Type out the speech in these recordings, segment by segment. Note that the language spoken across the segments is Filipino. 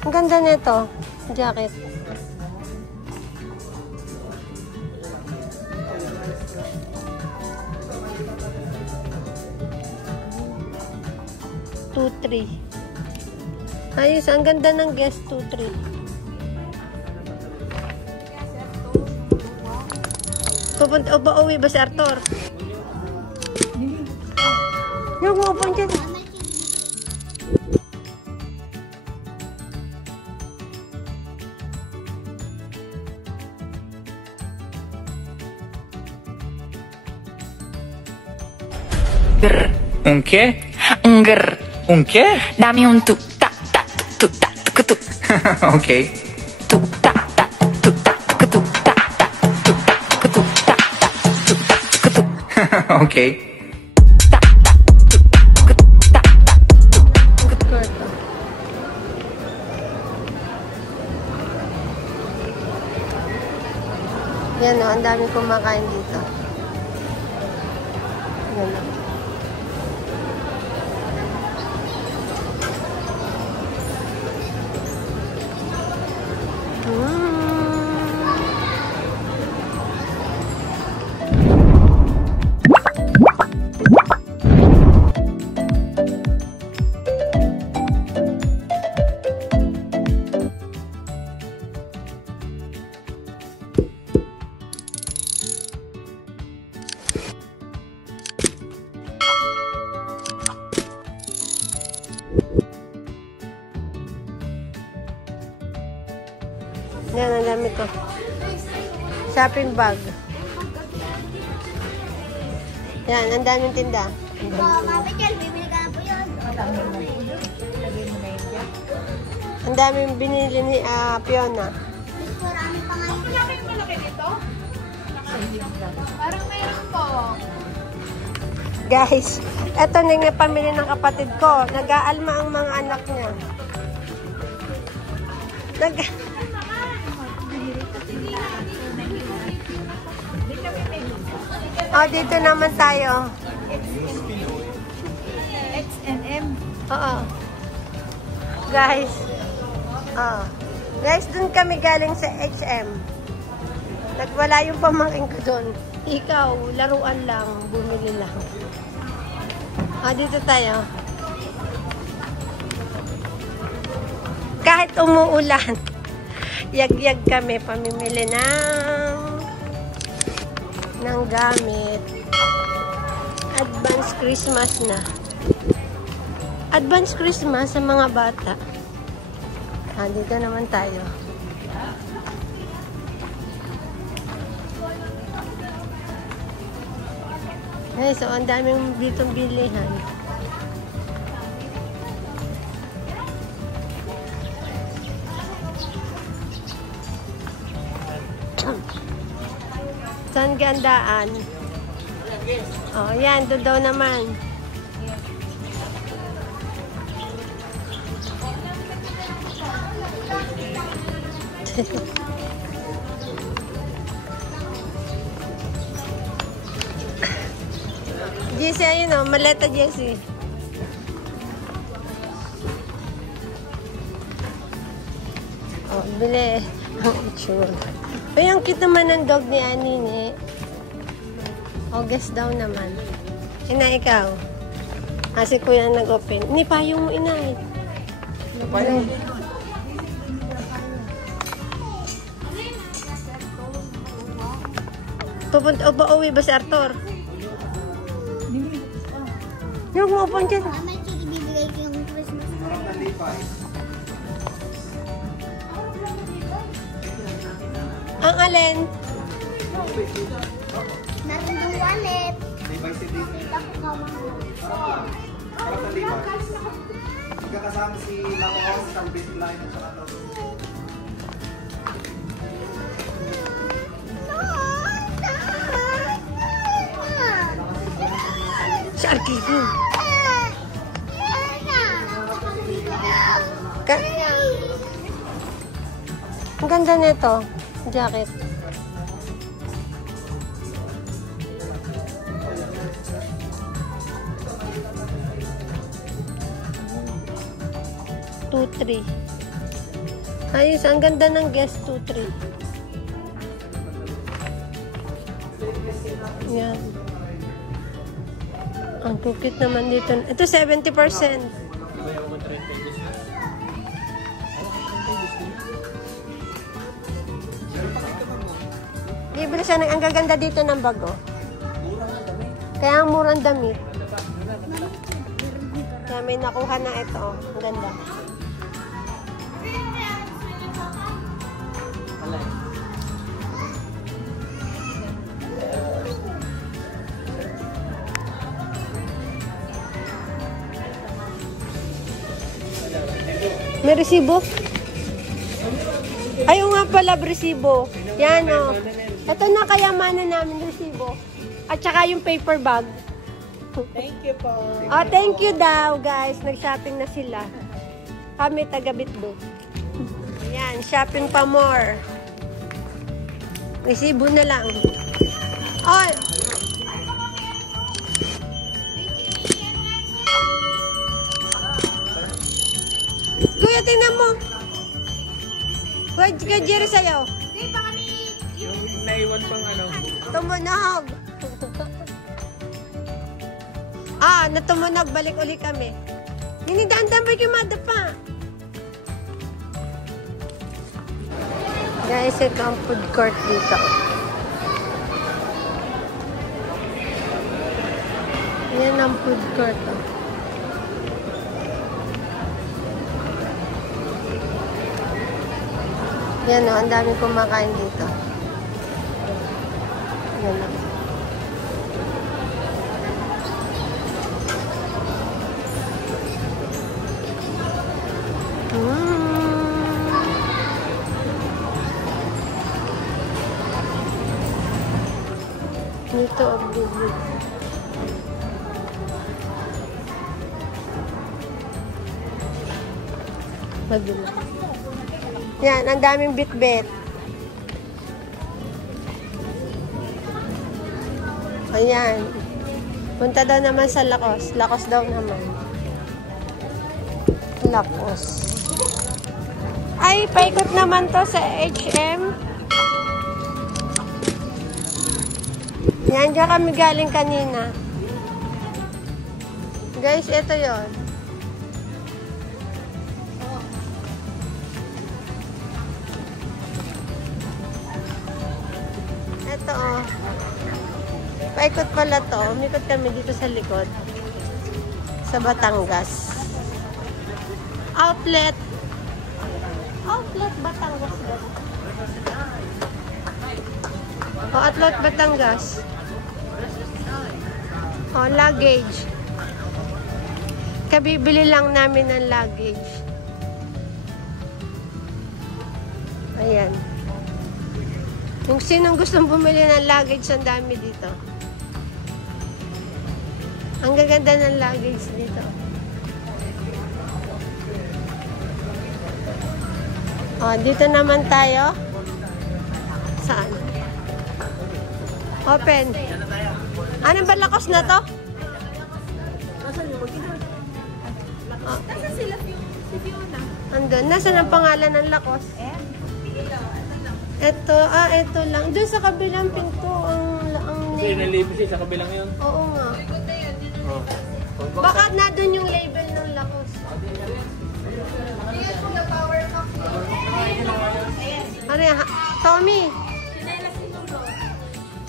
Ang ganda nito, jacket. $2,300. Ayos, ang ganda ng Guess $2,300. Pupunta o ba uwi ba si Arthur? Yung upon dyan. Un qué? Un qué? Dame un tuk tak tak tuk tak tuk tuk. Ok. Tuk tak tak tuk tak tuk tuk tak tak tuk tak tuk tuk tak tak tuk tak tuk tuk. Ok. Tak tak tuk tuk tak tak tuk tuk tuk. Yan o, ang daming kumakain dito. Yan o. Yan, ang dami ko. Shopping bag. Yan, ang daming tinda. Ang daming binili ni Fiona. Parang mayroon po. Guys, eto na yung pamili ng kapatid ko. Nag-aalma ang mga anak niya. Oh, dito naman tayo. H&M. Oo. Guys. Oh. Guys, dun kami galing sa H&M. Nagwala yung pamangkin ko dun. Ikaw, laruan lang. Bumili lang. Oh, dito tayo. Kahit umuulan, yag-yag kami pamimili ng gamit. Advance Christmas na. Advance Christmas sa mga bata. Dito naman tayo. Okay, so ang daming ditong bilihan. Saan gandaan? Oh, yan. Doon daw naman. Jessie, ayun o. Maleta, Jessie. Oh, bili. Ang itsura. Ay, ang cute naman ng dog ni Anine. August daw naman. Ina, ikaw. Si kuya nag-open. Ni payong mo, ina. Payong. Pupunta o ba uwi ba si Arthur? Yung mupon dyan. Mama, ibibigay ko yung Christmas. Ang alin? Naroon yung wallet. Magkakasama si Mama House sa bit line at saka to. Si Arkivo. Ang ganda nito. Jacket. $2,300. Ayos, ang ganda ng Guess 2-3. Yan. Ang cute naman dito. Ito 70%. Libre siya. Ang gaganda dito ng bago. Kaya ang murang damit. Kaya may nakuha na ito. Ang ganda. May resibo? Ayaw nga pala, resibo. Yan, o. Ito na kayamanan namin, resibo. At saka yung paper bag. Thank you po. Oh, thank you daw, guys. Nag-shopping na sila. Kami, taga-Bitdo. Yan, shopping pa more. Resibo na lang. Oh! Kuya, tingnan mo. Kuya Jerry sa'yo. Yung naiwan pang ano. Tumunog. Natumunog. Balik uli kami. Ninidaan-daan pa yung madapa. Guys, ito ang food court dito. Yan ang food court. Oh. Yan o, ang dami kumakain dito. Yan o. Dito ang bubog. Magulo. Yan, ang daming bit-bit. Ayan. Punta daw naman sa Lakos. Lakos daw naman. Lakos. Ay, paikot naman to sa H&M. Yan, dyan kami galing kanina. Guys, ito yon. Ito, oh. Paikot pala to. Umikot kami dito sa likod. Sa Batangas. Outlet. Outlet Batangas. Oh, Outlet Batangas. Oh, luggage. Kabibili lang namin ng luggage. Ayan. Kung sinong gustong bumili ng luggage, ang dami dito. Ang gaganda ng luggage dito. Oh, dito naman tayo. Saan? Open. Anong ba Lakos na to? Oh. Nasaan sila si Fiona? Andun. Nasaan ang pangalan ng Lakos? Ito, ito lang. Doon sa kabilang pinto ang Kasi nalibis siya sa kabilang yun. Oo nga. Oh. Baka na doon yung label ng Lakos. Ano yan? Tommy?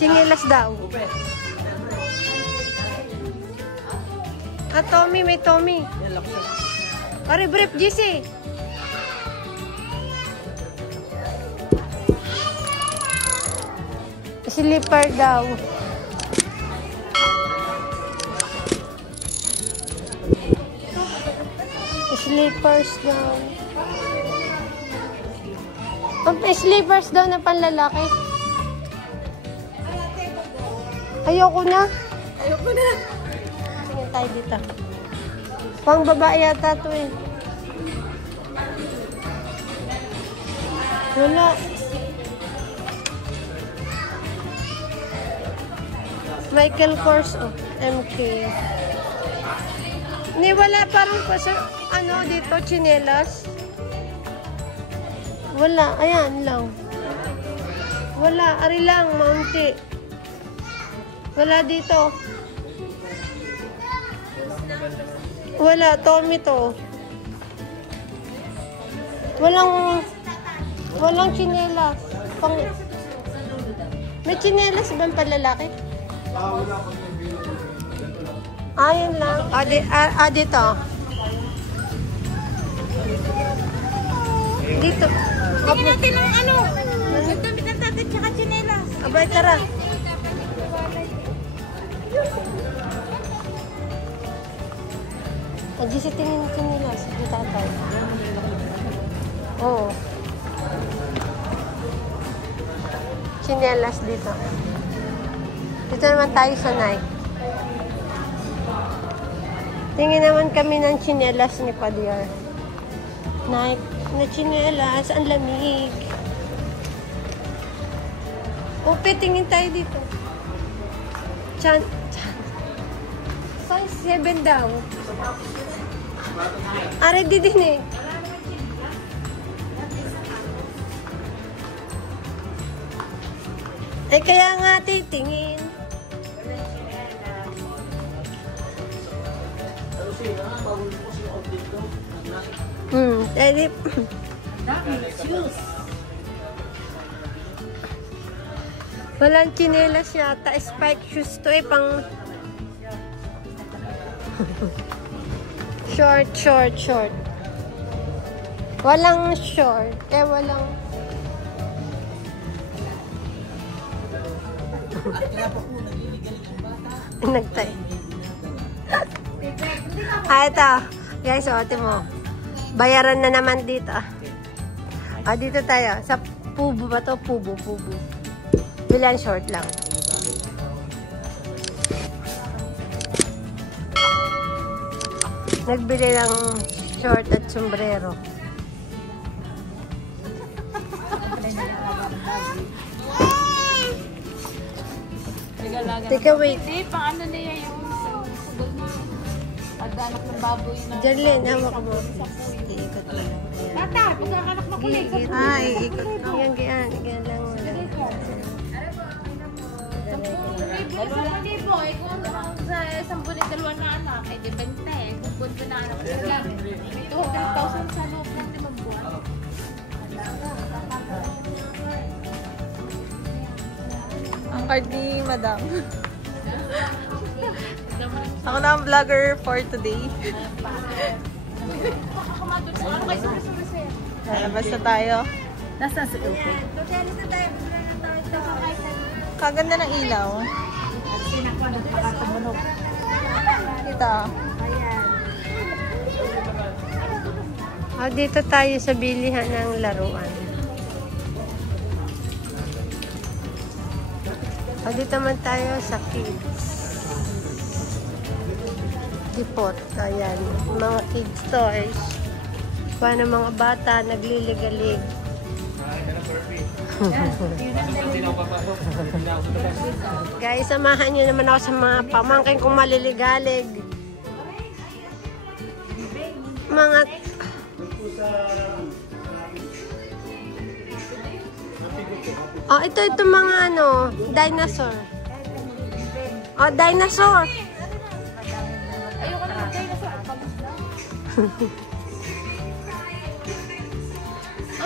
Chinelas daw. Tommy, may Tommy. Pare, brief, GC. Slipper daw. Slippers daw. Slippers daw na panlalaki. Ayoko na. Ayoko na. Tingnan tayo dito. Pang babae yata ito eh. Wala. Michael Kors, oh, MK. Ni wala parang pa sa ano dito, chinelas. Wala, ayan lang. Wala, ari lang, maunti. Wala dito. Wala, Tommy to. Walang tsinelas. May tsinelas ba ang palalaki? Ayan lang. Dito. Dito. Tingnan natin ang ano. Nagdamit ng tatay tsaka tsinelas. Abay, tara. Hindi si tingin tsinelas. Dito tatay. Oo. Tsinelas dito. Dito naman tayo sa Nike. Tingin naman kami ng tsinelas ni Padiar. Nike na tsinelas. Ang lamig. Upe, tingin tayo dito. Size 7 daw. Ready din eh. Eh, kaya nga titingin. Edip. Walang tsinelas yata. Spike shoes to eh, pang short. Walang short. Walang nagtay. Ito. Guys, ate mo. Bayaran na naman dito. Dito tayo. Sa Pubo ba to? Pubo. Bilan short lang. Nagbili ng short at sombrero. Teka, wait. Hindi, pang ano niya yung sugod mo. Pagdanak ng baboy na. Darlene, hawak mo. Iikot mo. Tata, pagkakanak na kulit. Iikot mo. Yan lang. Libo, eh, kung sa 10,000 na anak, ay di 20. Kung punto na anak sila, 200,000 sa loob ng 5 buwan. Ang card ni Madam. Ako na ang vlogger for today. Lalabas na tayo. Nasa sa upo. Kaganda ng ilaw. Ito. Dito tayo sa bilihan ng laruan. Dito man tayo sa kids. Depot. Ayan. Mga kids toys. Kuha ng mga bata, nagliligalig. Guys, samahan nyo naman ako sa mga pamangkin kong maliligalig. Mga... ito mga dinosaur. Dinosaur. Ayoko na mag-dinosaur. Pag-isla.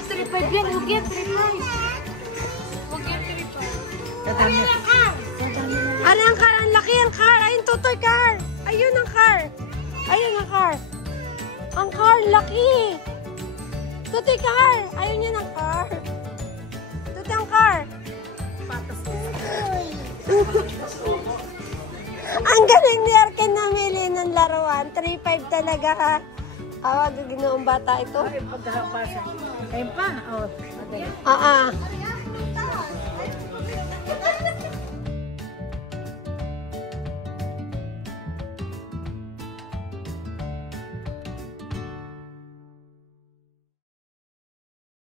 3.5 yan. Huwag yan, 3.5. Huwag yan, 3.5. Ano ang car? Ang laki ang car. Ayun, tutoy car. Ayun ang car. Ayun ang car. Ang car, laki. Tutoy car. Ayun yan ang car. Tutoy ang car. Ang galing ni Arken namili ng laruan. 3.5 talaga ka. Gaginoong bata ito. Pagkakapasa. Ayun pa. Ah.